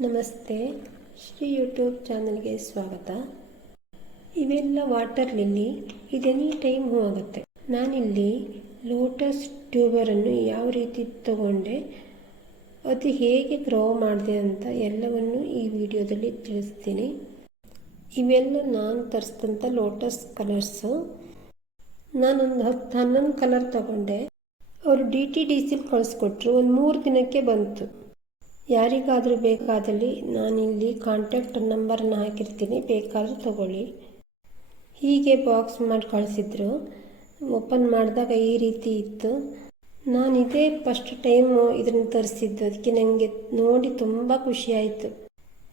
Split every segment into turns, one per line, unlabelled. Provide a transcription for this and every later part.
ನಮಸ್ತೆ. ಶ್ರೀ ಯೂಟ್ಯೂಬ್ ಚಾನಲ್ಗೆ ಸ್ವಾಗತ. ಇವೆಲ್ಲ ವಾಟರ್ ಲಿಲ್ಲಿ ಇದೆನಿ ಟೈಮ್ ಹೂ ಆಗುತ್ತೆ. ನಾನಿಲ್ಲಿ ಲೋಟಸ್ ಟ್ಯೂಬರನ್ನು ಯಾವ ರೀತಿ ತಗೊಂಡೆ, ಅದು ಹೇಗೆ ಗ್ರೋ ಮಾಡಿದೆ ಅಂತ ಎಲ್ಲವನ್ನು ಈ ವಿಡಿಯೋದಲ್ಲಿ ತಿಳಿಸ್ತೀನಿ. ಇವೆಲ್ಲ ನಾನು ತರಿಸಿದಂಥ ಲೋಟಸ್ ಕಲರ್ಸು. ನಾನೊಂದು ಹತ್ತು ಹನ್ನೊಂದು ಕಲರ್ ತಗೊಂಡೆ. ಅವರು ಡಿ ಟಿ ಡಿ ಸಿಲಿ ಕಳಿಸ್ಕೊಟ್ರು, ಒಂದು ಮೂರು ದಿನಕ್ಕೆ ಬಂತು. ಯಾರಿಗಾದರೂ ಬೇಕಾದಲ್ಲಿ ನಾನಿಲ್ಲಿ ಕಾಂಟ್ಯಾಕ್ಟ್ ನಂಬರನ್ನು ಹಾಕಿರ್ತೀನಿ. ಬೇಕಾದರೂ ತಗೊಳ್ಳಿ. ಹೀಗೆ ಬಾಕ್ಸ್ ಮಾಡಿ ಕಳಿಸಿದ್ರು. ಓಪನ್ ಮಾಡಿದಾಗ ಈ ರೀತಿ ಇತ್ತು. ನಾನು ಇದೇ ಫಸ್ಟ್ ಟೈಮು ಇದನ್ನು ತರಿಸಿದ್ದು. ಅದಕ್ಕೆ ನನಗೆ ನೋಡಿ ತುಂಬ ಖುಷಿಯಾಯಿತು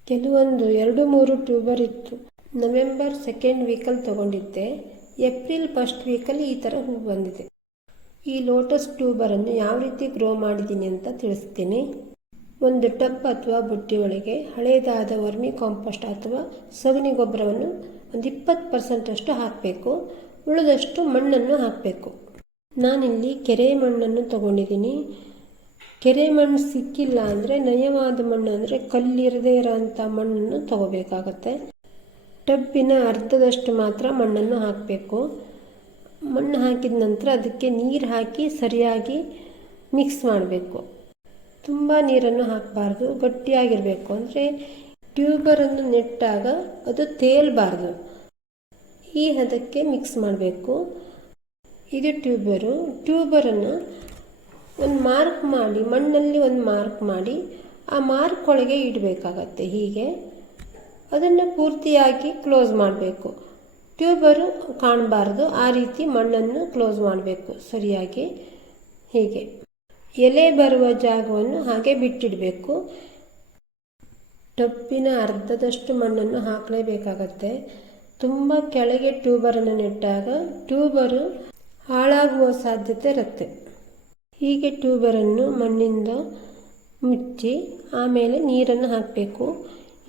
ಕೆಲವೊಂದು ಎರಡು ಮೂರು ಟ್ಯೂಬರ್ ಇತ್ತು. ನವೆಂಬರ್ ಸೆಕೆಂಡ್ ವೀಕಲ್ಲಿ ತಗೊಂಡಿದ್ದೆ. ಏಪ್ರಿಲ್ ಫಸ್ಟ್ ವೀಕಲ್ಲಿ ಈ ಥರ ಹೂ ಬಂದಿದೆ. ಈ ಲೋಟಸ್ ಟ್ಯೂಬರನ್ನು ಯಾವ ರೀತಿ ಗ್ರೋ ಮಾಡಿದ್ದೀನಿ ಅಂತ ತಿಳಿಸ್ತೀನಿ. ಒಂದು ಟಬ್ ಅಥವಾ ಬುಟ್ಟಿ ಒಳಗೆ ಹಳೆಯದಾದ ವರ್ಮಿ ಕಾಂಪೋಸ್ಟ್ ಅಥವಾ ಸಗಣಿ ಗೊಬ್ಬರವನ್ನು ಒಂದು ಇಪ್ಪತ್ತು ಪರ್ಸೆಂಟಷ್ಟು ಹಾಕಬೇಕು. ಉಳಿದಷ್ಟು ಮಣ್ಣನ್ನು ಹಾಕಬೇಕು. ನಾನಿಲ್ಲಿ ಕೆರೆ ಮಣ್ಣನ್ನು ತಗೊಂಡಿದ್ದೀನಿ. ಕೆರೆ ಮಣ್ಣು ಸಿಕ್ಕಿಲ್ಲ ಅಂದರೆ ನಯವಾದ ಮಣ್ಣು ಅಂದರೆ ಕಲ್ಲಿರದೇ ಇರೋಂಥ ಮಣ್ಣನ್ನು ತಗೋಬೇಕಾಗತ್ತೆ. ಟಬ್ಬಿನ ಅರ್ಧದಷ್ಟು ಮಾತ್ರ ಮಣ್ಣನ್ನು ಹಾಕಬೇಕು. ಮಣ್ಣು ಹಾಕಿದ ನಂತರ ಅದಕ್ಕೆ ನೀರು ಹಾಕಿ ಸರಿಯಾಗಿ ಮಿಕ್ಸ್ ಮಾಡಬೇಕು. ತುಂಬ ನೀರನ್ನು ಹಾಕಬಾರ್ದು, ಗಟ್ಟಿಯಾಗಿರಬೇಕು. ಅಂದರೆ ಟ್ಯೂಬರನ್ನು ನೆಟ್ಟಾಗ ಅದು ತೇಲಬಾರ್ದು. ಈ ಹದಕ್ಕೆ ಮಿಕ್ಸ್ ಮಾಡಬೇಕು. ಇದು ಟ್ಯೂಬರು. ಟ್ಯೂಬರನ್ನು ಒಂದು ಮಾರ್ಕ್ ಮಾಡಿ, ಮಣ್ಣಲ್ಲಿ ಒಂದು ಮಾರ್ಕ್ ಮಾಡಿ, ಆ ಮಾರ್ಕ್ ಒಳಗೆ ಇಡಬೇಕಾಗತ್ತೆ ಹೀಗೆ. ಅದನ್ನು ಪೂರ್ತಿಯಾಗಿ ಕ್ಲೋಸ್ ಮಾಡಬೇಕು. ಟ್ಯೂಬರು ಕಾಣಬಾರ್ದು, ಆ ರೀತಿ ಮಣ್ಣನ್ನು ಕ್ಲೋಸ್ ಮಾಡಬೇಕು ಸರಿಯಾಗಿ ಹೀಗೆ. ಎಲೆ ಬರುವ ಜಾಗವನ್ನು ಹಾಗೆ ಬಿಟ್ಟಿಡಬೇಕು. ಟಪ್ಪಿನ ಅರ್ಧದಷ್ಟು ಮಣ್ಣನ್ನು ಹಾಕಲೇಬೇಕಾಗತ್ತೆ. ತುಂಬ ಕೆಳಗೆ ಟ್ಯೂಬರನ್ನು ನೆಟ್ಟಾಗ ಟ್ಯೂಬರು ಹಾಳಾಗುವ ಸಾಧ್ಯತೆ ಇರುತ್ತೆ. ಹೀಗೆ ಟ್ಯೂಬರನ್ನು ಮಣ್ಣಿಂದ ಮುಚ್ಚಿ ಆಮೇಲೆ ನೀರನ್ನು ಹಾಕಬೇಕು.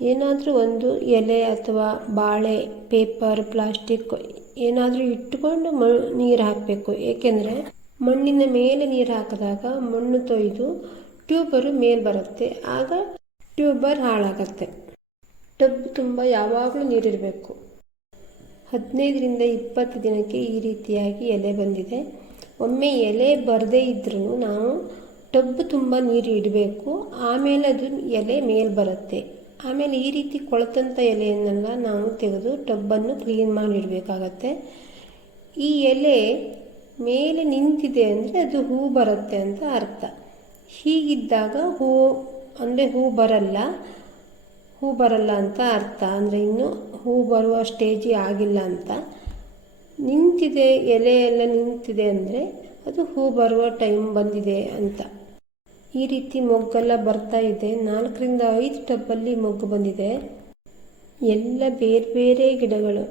ಏನಾದರೂ ಒಂದು ಎಲೆ ಅಥವಾ ಬಾಳೆ, ಪೇಪರ್, ಪ್ಲಾಸ್ಟಿಕ್ ಏನಾದರೂ ಇಟ್ಟುಕೊಂಡು ಮ, ನೀರು ಹಾಕಬೇಕು. ಏಕೆಂದರೆ ಮಣ್ಣಿನ ಮೇಲೆ ನೀರು ಹಾಕಿದಾಗ ಮಣ್ಣು ತೊಯ್ದು ಟ್ಯೂಬರು ಮೇಲೆ ಬರುತ್ತೆ. ಆಗ ಟ್ಯೂಬರ್ ಹಾಳಾಗತ್ತೆ. ಟಬ್ ತುಂಬ ಯಾವಾಗಲೂ ನೀರಿರಬೇಕು. ಹದಿನೈದರಿಂದ ಇಪ್ಪತ್ತು ದಿನಕ್ಕೆ ಈ ರೀತಿಯಾಗಿ ಎಲೆ ಬಂದಿದೆ. ಒಮ್ಮೆ ಎಲೆ ಬರದೇ ಇದ್ರೂ ನಾವು ಟಬ್ ತುಂಬ ನೀರು ಇಡಬೇಕು. ಆಮೇಲೆ ಅದು ಎಲೆ ಮೇಲೆ ಬರುತ್ತೆ. ಆಮೇಲೆ ಈ ರೀತಿ ಕೊಳತಂಥ ಎಲೆಯನ್ನೆಲ್ಲ ನಾವು ತೆಗೆದು ಟಬ್ಬನ್ನು ಕ್ಲೀನ್ ಮಾಡಿ ಇಡಬೇಕಾಗತ್ತೆ. ಈ ಎಲೆ ಮೇಲೆ ನಿಂತಿದೆ ಅಂದರೆ ಅದು ಹೂ ಬರುತ್ತೆ ಅಂತ ಅರ್ಥ. ಹೀಗಿದ್ದಾಗ ಹೂ, ಅಂದರೆ ಹೂ ಬರಲ್ಲ. ಹೂ ಬರಲ್ಲ ಅಂತ ಅರ್ಥ. ಅಂದರೆ ಇನ್ನು ಹೂ ಬರುವ ಸ್ಟೇಜಿ ಆಗಿಲ್ಲ ಅಂತ. ನಿಂತಿದೆ, ಎಲೆ ಎಲ್ಲ ನಿಂತಿದೆ ಅಂದರೆ ಅದು ಹೂ ಬರುವ ಟೈಮ್ ಬಂದಿದೆ ಅಂತ. ಈ ರೀತಿ ಮೊಗ್ಗೆಲ್ಲ ಬರ್ತಾ ಇದೆ. ನಾಲ್ಕರಿಂದ ಐದು ಟಬ್ಬಲ್ಲಿ ಮೊಗ್ಗು ಬಂದಿದೆ. ಎಲ್ಲ ಬೇರೆ ಬೇರೆ ಗಿಡಗಳು.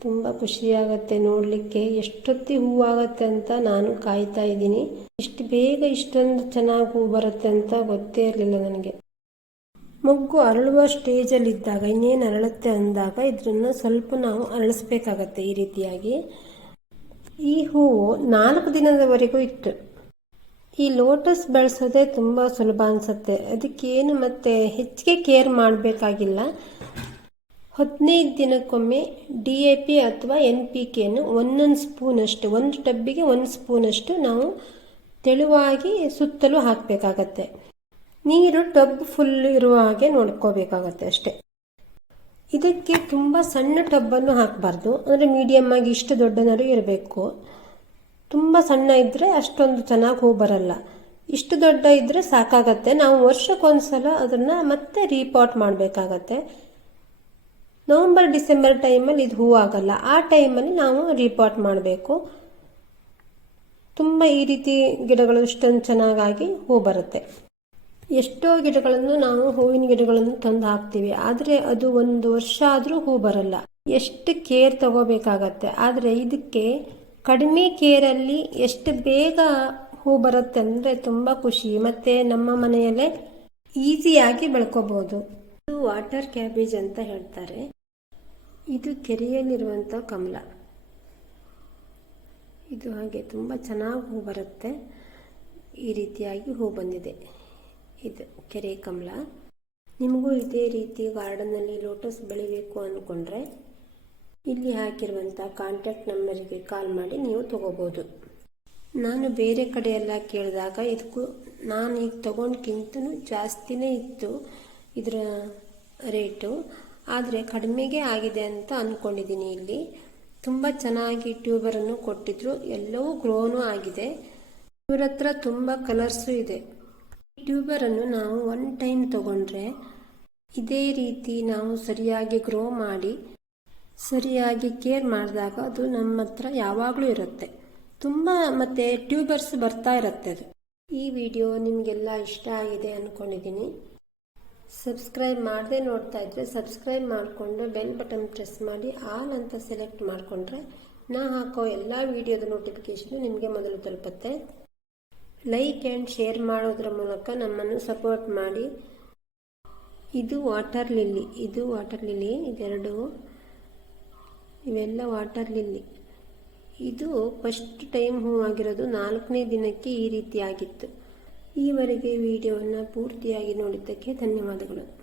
ತುಂಬ ಖುಷಿಯಾಗತ್ತೆ ನೋಡಲಿಕ್ಕೆ. ಎಷ್ಟೊತ್ತಿ ಹೂವಾಗತ್ತೆ ಅಂತ ನಾನು ಕಾಯ್ತಾ ಇದ್ದೀನಿ. ಇಷ್ಟು ಬೇಗ ಇಷ್ಟೊಂದು ಚೆನ್ನಾಗಿ ಹೂ ಬರುತ್ತೆ ಅಂತ ಗೊತ್ತೇ ಇರಲಿಲ್ಲ ನನಗೆ. ಮೊಗ್ಗು ಅರಳುವ ಸ್ಟೇಜಲ್ಲಿದ್ದಾಗ, ಇನ್ನೇನು ಅರಳುತ್ತೆ ಅಂದಾಗ ಇದನ್ನು ಸ್ವಲ್ಪ ನಾವು ಅರಳಿಸ್ಬೇಕಾಗತ್ತೆ ಈ ರೀತಿಯಾಗಿ. ಈ ಹೂವು ನಾಲ್ಕು ದಿನದವರೆಗೂ ಇತ್ತು ಈ ಲೋಟಸ್ ಬೆಳೆಸೋದೇ ತುಂಬ ಸುಲಭ ಅನಿಸುತ್ತೆ. ಅದಕ್ಕೇನು ಮತ್ತೆ ಹೆಚ್ಚಿಗೆ ಕೇರ್ ಮಾಡಬೇಕಾಗಿಲ್ಲ. ಹದಿನೈದು ದಿನಕ್ಕೊಮ್ಮೆ ಡಿ ಎ ಪಿ ಅಥವಾ ಎನ್ ಪಿ ಕೆಯನ್ನು ಒಂದೊಂದು ಸ್ಪೂನಷ್ಟು, ಒಂದು ಟಬ್ಬಿಗೆ ಒಂದು ಸ್ಪೂನಷ್ಟು ನಾವು ತೆಳುವಾಗಿ ಸುತ್ತಲೂ ಹಾಕಬೇಕಾಗತ್ತೆ. ನೀರು ಟಬ್ ಫುಲ್ ಇರುವ ಹಾಗೆ ನೋಡ್ಕೋಬೇಕಾಗತ್ತೆ ಅಷ್ಟೇ. ಇದಕ್ಕೆ ತುಂಬ ಸಣ್ಣ ಟಬ್ಬನ್ನು ಹಾಕಬಾರ್ದು. ಅಂದರೆ ಮೀಡಿಯಮ್ ಆಗಿ ಇಷ್ಟು ದೊಡ್ಡನಾರು ಇರಬೇಕು. ತುಂಬ ಸಣ್ಣ ಇದ್ದರೆ ಅಷ್ಟೊಂದು ಚೆನ್ನಾಗಿ ಹೂ ಬರಲ್ಲ. ಇಷ್ಟು ದೊಡ್ಡ ಇದ್ದರೆ ಸಾಕಾಗತ್ತೆ. ನಾವು ವರ್ಷಕ್ಕೊಂದ್ಸಲ ಅದನ್ನು ಮತ್ತೆ ರೀಪಾಟ್ ಮಾಡಬೇಕಾಗತ್ತೆ. ನವಂಬರ್ ಡಿಸೆಂಬರ್ ಟೈಮಲ್ಲಿ ಇದು ಹೂ ಆಗಲ್ಲ ಆ ಟೈಮಲ್ಲಿ ನಾವು ರೀಪಾಟ್ ಮಾಡಬೇಕು. ತುಂಬ ಈ ರೀತಿ ಗಿಡಗಳು ಇಷ್ಟೊಂದು ಚೆನ್ನಾಗಾಗಿ ಹೂ ಬರುತ್ತೆ. ಎಷ್ಟೋ ಗಿಡಗಳನ್ನು ನಾವು ಹೂವಿನ ಗಿಡಗಳನ್ನು ತಂದು ಹಾಕ್ತೀವಿ. ಆದರೆ ಅದು ಒಂದು ವರ್ಷ ಆದರೂ ಹೂ ಬರಲ್ಲ. ಎಷ್ಟು ಕೇರ್ ತಗೋಬೇಕಾಗತ್ತೆ. ಆದರೆ ಇದಕ್ಕೆ ಕಡಿಮೆ ಕೇರಲ್ಲಿ ಎಷ್ಟು ಬೇಗ ಹೂ ಬರುತ್ತೆ ಅಂದರೆ ತುಂಬ ಖುಷಿ. ಮತ್ತು ನಮ್ಮ ಮನೆಯಲ್ಲೇ ಈಸಿಯಾಗಿ ಬೆಳ್ಕೋಬೋದು. ಇದು ವಾಟರ್ ಕ್ಯಾಬೇಜ್ ಅಂತ ಹೇಳ್ತಾರೆ. ಇದು ಕೆರೆಯಲ್ಲಿರುವಂಥ ಕಮಲ. ಇದು ಹಾಗೆ ತುಂಬ ಚೆನ್ನಾಗಿ ಹೂ ಬರುತ್ತೆ. ಈ ರೀತಿಯಾಗಿ ಹೂ ಬಂದಿದೆ. ಇದು ಕೆರೆ ಕಮಲ. ನಿಮಗೂ ಇದೇ ರೀತಿ ಗಾರ್ಡನ್ನಲ್ಲಿ ಲೋಟಸ್ ಬೆಳಿಬೇಕು ಅಂದ್ಕೊಂಡ್ರೆ ಇಲ್ಲಿ ಹಾಕಿರುವಂಥ ಕಾಂಟ್ಯಾಕ್ಟ್ ನಂಬರಿಗೆ ಕಾಲ್ ಮಾಡಿ ನೀವು ತಗೋಬೋದು. ನಾನು ಬೇರೆ ಕಡೆಯೆಲ್ಲ ಕೇಳಿದಾಗ ಇದಕ್ಕೂ ನಾನು ಈಗ ತಗೊಂಡ್ಕಿಂತನೂ ಜಾಸ್ತಿನೇ ಇತ್ತು ಇದರ ರೇಟು. ಆದರೆ ಕಡಿಮೆಗೆ ಆಗಿದೆ ಅಂತ ಅಂದ್ಕೊಂಡಿದ್ದೀನಿ ಇಲ್ಲಿ. ತುಂಬ ಚೆನ್ನಾಗಿ ಟ್ಯೂಬರನ್ನು ಕೊಟ್ಟಿದ್ರು. ಎಲ್ಲವೂ ಗ್ರೋನೂ ಆಗಿದೆ. ಇವ್ರ ಹತ್ರ ತುಂಬ ಕಲರ್ಸು ಇದೆ. ಈ ಟ್ಯೂಬರನ್ನು ನಾವು ಒನ್ ಟೈಮ್ ತಗೊಂಡ್ರೆ ಇದೇ ರೀತಿ ನಾವು ಸರಿಯಾಗಿ ಗ್ರೋ ಮಾಡಿ, ಸರಿಯಾಗಿ ಕೇರ್ ಮಾಡಿದಾಗ ಅದು ನಮ್ಮ ಹತ್ರ ಯಾವಾಗಲೂ ಇರುತ್ತೆ. ತುಂಬ ಮತ್ತು ಟ್ಯೂಬರ್ಸ್ ಬರ್ತಾ ಇರುತ್ತೆ ಅದು. ಈ ವಿಡಿಯೋ ನಿಮಗೆಲ್ಲ ಇಷ್ಟ ಆಗಿದೆ ಅಂದ್ಕೊಂಡಿದ್ದೀನಿ ಸಬ್ಸ್ಕ್ರೈಬ್ ಮಾಡದೆ ನೋಡ್ತಾ ಇದ್ದರೆ ಸಬ್ಸ್ಕ್ರೈಬ್ ಮಾಡಿಕೊಂಡು ಬೆಲ್ ಬಟನ್ ಪ್ರೆಸ್ ಮಾಡಿ ಆಲ್ ಅಂತ ಸೆಲೆಕ್ಟ್ ಮಾಡಿಕೊಂಡ್ರೆ ನಾ ಹಾಕೋ ಎಲ್ಲ ವಿಡಿಯೋದ ನೋಟಿಫಿಕೇಷನು ನಿಮಗೆ ಮೊದಲು ತಲುಪುತ್ತೆ. ಲೈಕ್ ಆ್ಯಂಡ್ ಶೇರ್ ಮಾಡೋದ್ರ ಮೂಲಕ ನಮ್ಮನ್ನು ಸಪೋರ್ಟ್ ಮಾಡಿ. ಇದು ವಾಟರ್ ಲಿಲ್ಲಿ ಇದು ವಾಟರ್ ಲಿಲ್ಲಿ ಇದೆರಡು. ಇವೆಲ್ಲ ವಾಟರ್ ಲಿಲ್ಲಿ ಇದು ಫಸ್ಟ್ ಟೈಮ್ ಹೂವಾಗಿರೋದು ನಾಲ್ಕನೇ ದಿನಕ್ಕೆ ಈ ರೀತಿ ಆಗಿತ್ತು. ಈವರೆಗೆ ವಿಡಿಯೋವನ್ನು ಪೂರ್ತಿಯಾಗಿ ನೋಡಿದ್ದಕ್ಕೆ ಧನ್ಯವಾದಗಳು.